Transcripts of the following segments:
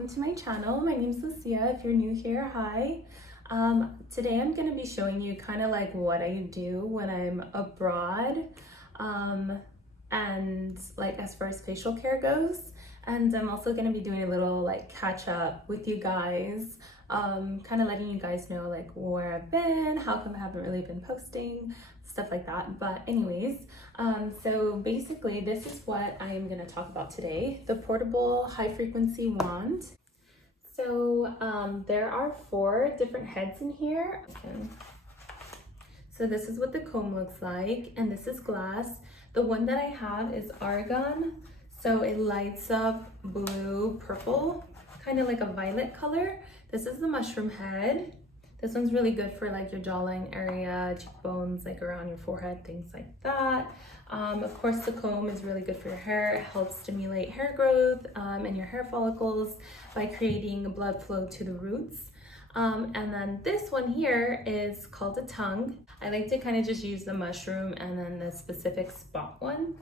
welcome to my channel. My name is Lucia. If you're new here, hi. Today I'm going to be showing you kind of like what I do when I'm abroad and like as far as facial care goes. And I'm also going to be doing a little like catch up with you guys, kind of letting you guys know like where I've been, how come I haven't really been posting, stuff like that. But anyways, so basically this is what I am going to talk about today, the portable high frequency wand. So there are 4 different heads in here. So this is what the comb looks like, and this is glass. The one that I have is argon, so it lights up blue, purple, kind of like a violet color. This is the mushroom head. This one's really good for like your jawline area, cheekbones, like around your forehead, things like that. Of course, the comb is really good for your hair. It helps stimulate hair growth and your hair follicles by creating blood flow to the roots. And then this one here is called a tongue. I like to kind of just use the mushroom and then the specific spot one.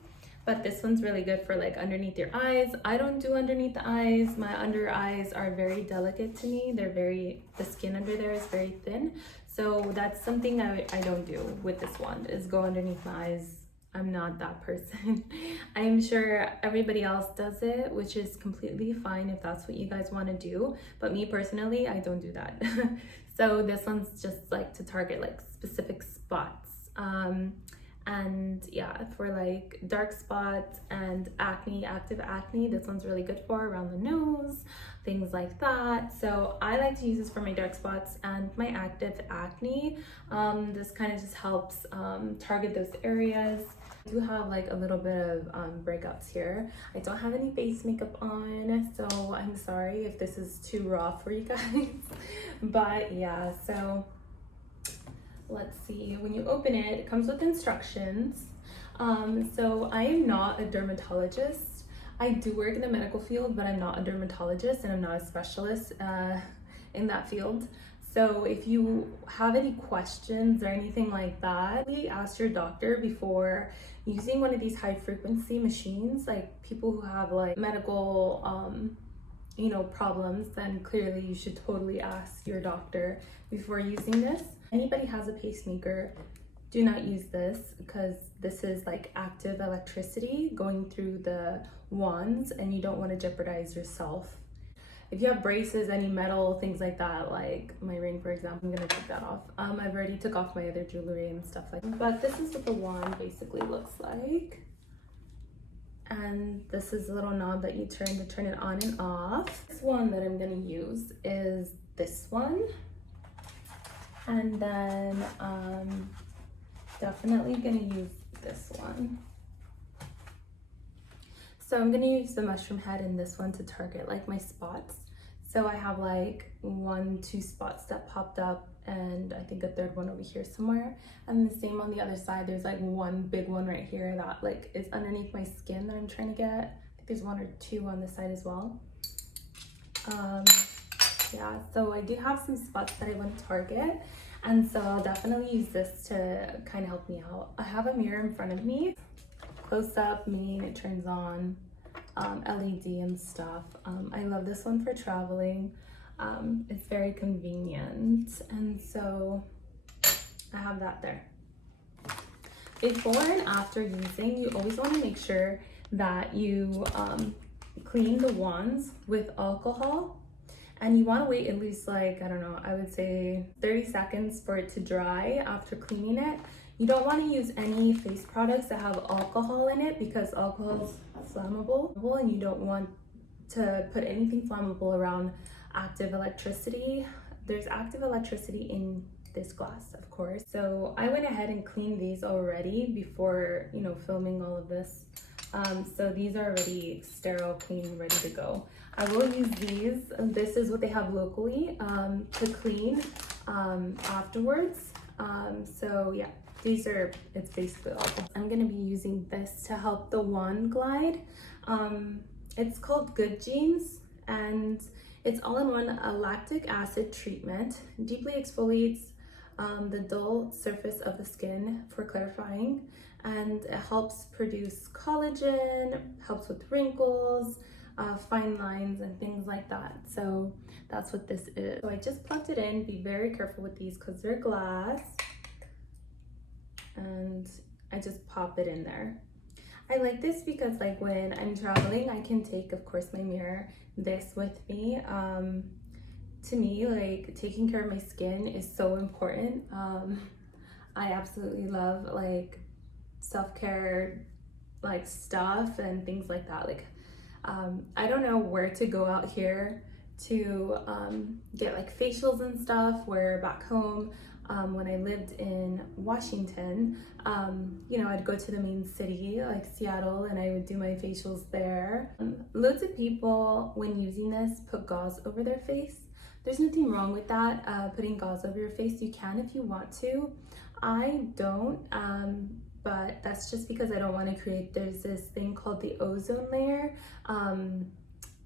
But this one's really good for like underneath your eyes. I don't do underneath the eyes. My under eyes are very delicate to me. The skin under there is very thin. So that's something I don't do with this wand, is go underneath my eyes. I'm not that person. I'm sure everybody else does it, which is completely fine if that's what you guys want to do. But me personally, I don't do that. So this one's just like to target like specific spots. And yeah, for like dark spots and acne, active acne, this one's really good for around the nose, things like that. So I like to use this for my dark spots and my active acne. This kind of just helps target those areas. I do have like a little bit of breakouts here. I don't have any face makeup on, so I'm sorry if this is too raw for you guys. But yeah, so let's see, when you open it, it comes with instructions. So I am not a dermatologist. I do work in the medical field, but I'm not a dermatologist and I'm not a specialist in that field. So if you have any questions or anything like that, please ask your doctor before using one of these high frequency machines. Like people who have like medical problems, then clearly you should totally ask your doctor before using this. Anybody has a pacemaker, do not use this because this is like active electricity going through the wands and you don't want to jeopardize yourself. If you have braces, any metal, things like that, like my ring for example, I'm gonna take that off. I've already took off my other jewelry and stuff like that. But this is what the wand basically looks like. And this is a little knob that you turn to turn it on and off. This one that I'm gonna use is this one. And then definitely gonna use this one. So I'm gonna use the mushroom head in this one to target like my spots. So I have like 1-2 spots that popped up and I think a third one over here somewhere. And the same on the other side, there's like one big one right here that like is underneath my skin that I'm trying to get. I think there's 1 or 2 on this side as well. Yeah, so I do have some spots that I want to target, and so I'll definitely use this to kind of help me out. I have a mirror in front of me, close up, meaning it turns on, LED and stuff. I love this one for traveling. It's very convenient, and so I have that there. Before and after using, you always want to make sure that you clean the wands with alcohol. And you want to wait at least like, I don't know, I would say 30 seconds for it to dry after cleaning it. You don't want to use any face products that have alcohol in it because alcohol is flammable and you don't want to put anything flammable around active electricity. There's active electricity in this glass, of course. So I went ahead and cleaned these already before, filming all of this. So these are already sterile, clean, ready to go. I will use these. This is what they have locally to clean afterwards. So yeah, it's basically all. I'm gonna be using this to help the wand glide. It's called Good Genes and it's all-in-one lactic acid treatment. Deeply exfoliates the dull surface of the skin for clarifying, and it helps produce collagen, helps with wrinkles, fine lines and things like that. So that's what this is. So I just plugged it in. Be very careful with these because they're glass. And I just pop it in there. I like this because like when I'm traveling, I can take, of course, my mirror, this with me. To me, like taking care of my skin is so important. I absolutely love like self-care like stuff and things like that. Like I don't know where to go out here to get like facials and stuff, where back home when I lived in Washington, you know, I'd go to the main city like Seattle and I would do my facials there. Loads of people when using this put gauze over their face. There's nothing wrong with that, putting gauze over your face. You can if you want to. I don't, but that's just because I don't want to create, there's this thing called the ozone layer.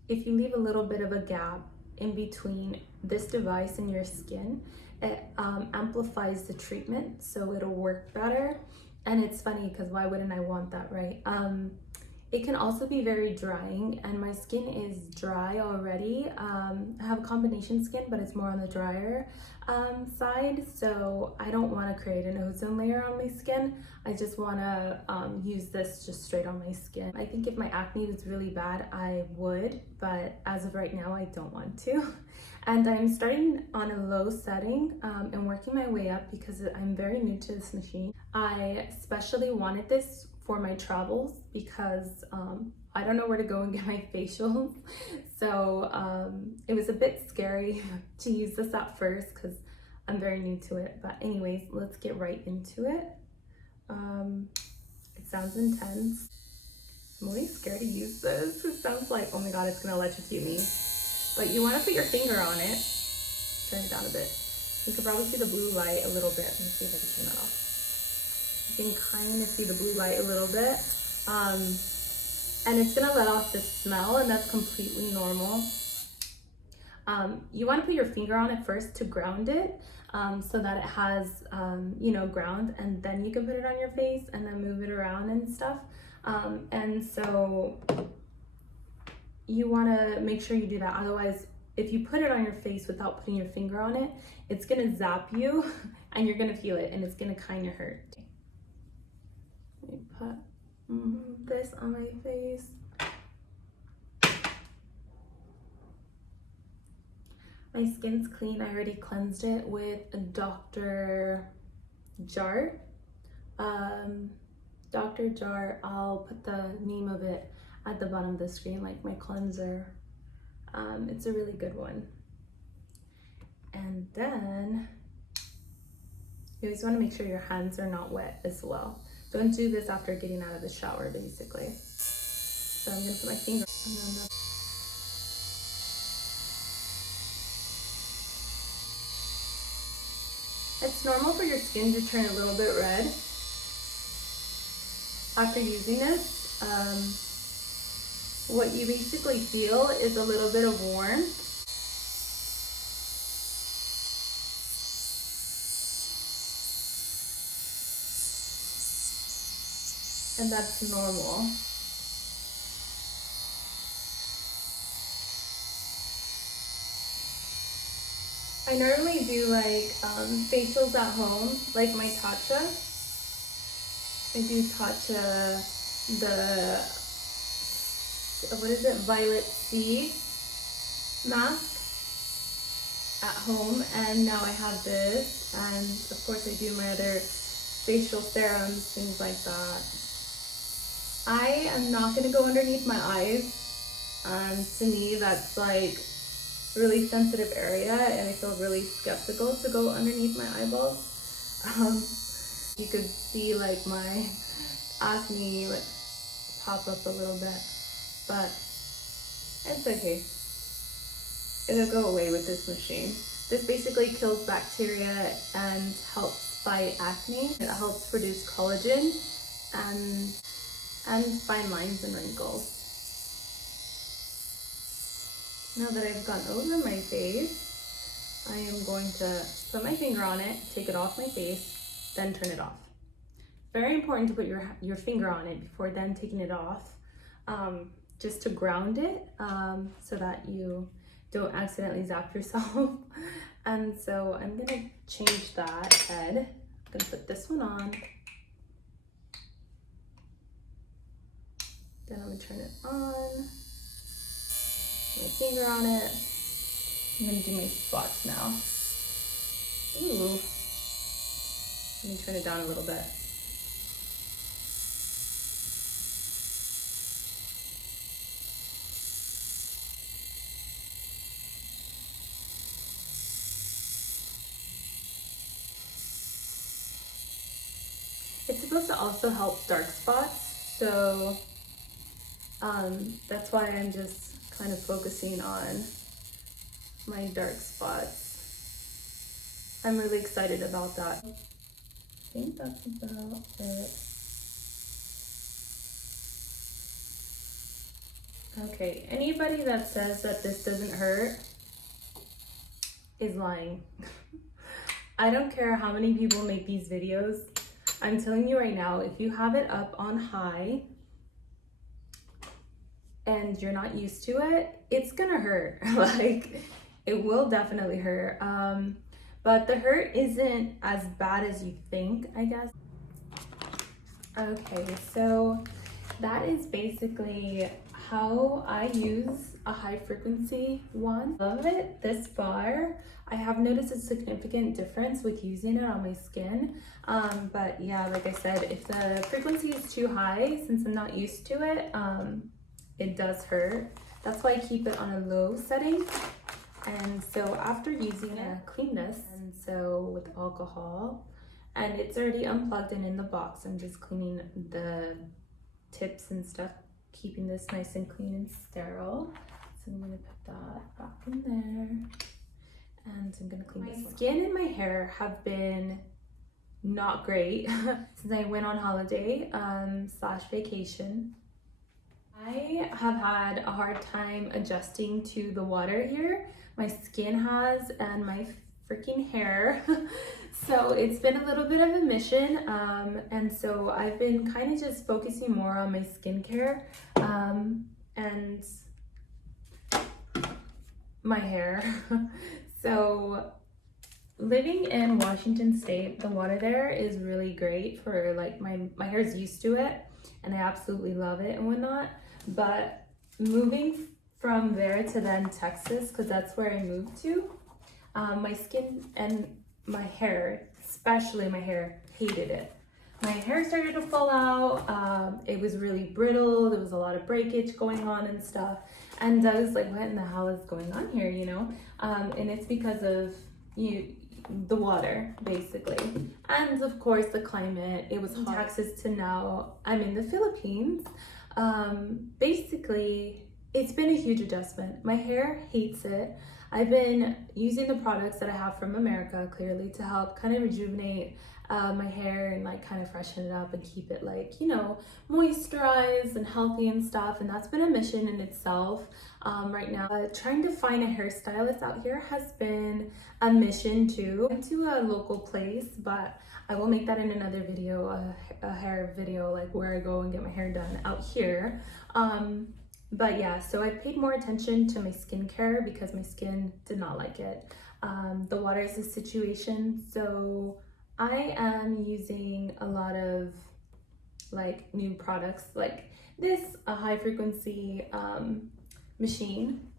If you leave a little bit of a gap in between this device and your skin, it amplifies the treatment, so it'll work better. And it's funny because why wouldn't I want that, right? It can also be very drying, and my skin is dry already. I have a combination skin, but it's more on the drier side, so I don't want to create an ozone layer on my skin. I just want to use this just straight on my skin. I think if my acne was really bad, I would, but as of right now, I don't want to. And I'm starting on a low setting and working my way up because I'm very new to this machine. I especially wanted this for my travels because I don't know where to go and get my facials. So it was a bit scary to use this at first because I'm very new to it. But anyways, let's get right into it. It sounds intense. I'm really scared to use this. It sounds like, oh my God, it's gonna electrocute me. But you wanna put your finger on it. Turn it down a bit. You can probably see the blue light a little bit. Let me see if I can turn that off. You can kind of see the blue light a little bit. And it's gonna let off this smell, and that's completely normal. You wanna put your finger on it first to ground it, so that it has, you know, ground, and then you can put it on your face and then move it around and stuff. And so you wanna make sure you do that. Otherwise, if you put it on your face without putting your finger on it, it's gonna zap you and you're gonna feel it and it's gonna kind of hurt. Let me put this on my face. My skin's clean. I already cleansed it with a Dr. Jart. Dr. Jart, I'll put the name of it at the bottom of the screen, like my cleanser. It's a really good one. And then you always want to make sure your hands are not wet as well. Don't do this after getting out of the shower, basically. So I'm gonna put my finger on the It's normal for your skin to turn a little bit red after using this. What you basically feel is a little bit of warmth. And that's normal. I normally do like facials at home, like my Tatcha. I do Tatcha, what is it, Violet C mask at home, and now I have this, and of course I do my other facial serums, things like that. I am not going to go underneath my eyes. To me, that's like really sensitive area, and I feel really skeptical to go underneath my eyeballs. You could see like my acne like pop up a little bit, but it's okay. It'll go away with this machine. This basically kills bacteria and helps fight acne. It helps produce collagen and fine lines and wrinkles. Now that I've gone over my face, I am going to put my finger on it, take it off my face, then turn it off. Very important to put your finger on it before then taking it off. just to ground it, so that you don't accidentally zap yourself. And so I'm gonna change that head. I'm gonna put this one on. Then I'm gonna turn it on. My finger on it. I'm gonna do my spots now. Ooh. Let me turn it down a little bit. It's supposed to also help dark spots, so that's why I'm just kind of focusing on my dark spots. I'm really excited about that. I think that's about it. Okay, anybody that says that this doesn't hurt is lying. I don't care how many people make these videos. I'm telling you right now, if you have it up on high and you're not used to it, it's gonna hurt. Like, it will definitely hurt. But the hurt isn't as bad as you think, I guess. Okay, so that is basically how I use a high frequency wand. Love it this far. I have noticed a significant difference with using it on my skin. But yeah, like I said, if the frequency is too high, since I'm not used to it, it does hurt. That's why I keep it on a low setting. And so after using it, clean this, and so with alcohol, and it's already unplugged and in the box. I'm just cleaning the tips and stuff, keeping this nice and clean and sterile. So I'm gonna put that back in there, and I'm gonna clean my skin and my hair have been not great since I went on holiday / vacation. I have had a hard time adjusting to the water here. My skin has, and my freaking hair. So it's been a little bit of a mission, and so I've been kind of just focusing more on my skincare and my hair. So living in Washington State, the water there is really great for, like, my hair's used to it and I absolutely love it and whatnot. But moving from there to then Texas, because that's where I moved to, my skin and my hair, especially my hair, hated it. My hair started to fall out. It was really brittle. There was a lot of breakage going on and stuff. And I was like, what in the hell is going on here, you know? And it's because of the water, basically. And of course, the climate. It was hot. Texas to now I'm in the Philippines. Basically, it's been a huge adjustment. My hair hates it. I've been using the products that I have from America, clearly, to help kind of rejuvenate my hair and like kind of freshen it up and keep it, like, you know, moisturized and healthy and stuff. And that's been a mission in itself right now. Trying to find a hairstylist out here has been a mission too. I went to a local place, but I will make that in another video, a hair video, like where I go and get my hair done out here. But yeah, so I paid more attention to my skincare because my skin did not like it. The water is a situation, so I am using a lot of like new products like this, a high frequency machine,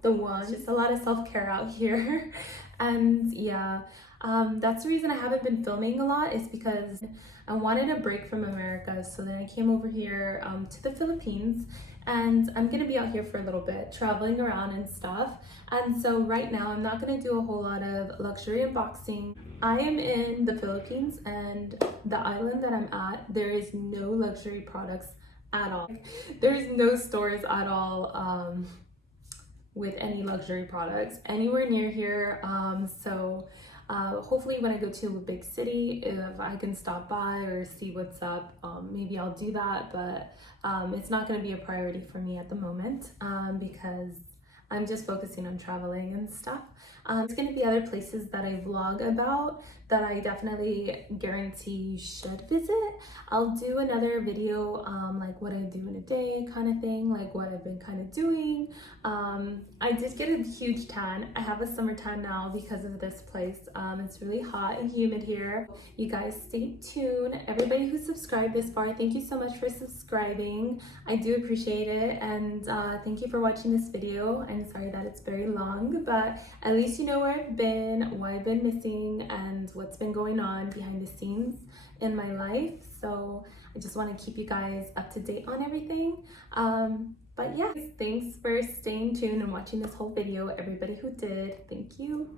the one. Just a lot of self-care out here. And yeah, that's the reason I haven't been filming a lot, is because I wanted a break from America. So then I came over here to the Philippines, and I'm gonna be out here for a little bit, traveling around and stuff. And so right now I'm not gonna do a whole lot of luxury unboxing. I am in the Philippines, and the island that I'm at, there is no luxury products at all. There's no stores at all with any luxury products anywhere near here. So hopefully when I go to a big city, if I can stop by or see what's up, maybe I'll do that. But it's not going to be a priority for me at the moment because I'm just focusing on traveling and stuff. There's going to be other places that I vlog about that I definitely guarantee you should visit. I'll do another video like what I do in a day kind of thing, like what I've been kind of doing. I did get a huge tan. I have a summer tan now because of this place. It's really hot and humid here. You guys stay tuned. Everybody who subscribed this far, thank you so much for subscribing. I do appreciate it, and thank you for watching this video. I'm sorry that it's very long, but at least you know where I've been, why I've been missing, and what's been going on behind the scenes in my life. So I just want to keep you guys up to date on everything. But yeah, thanks for staying tuned and watching this whole video. Everybody who did, thank you.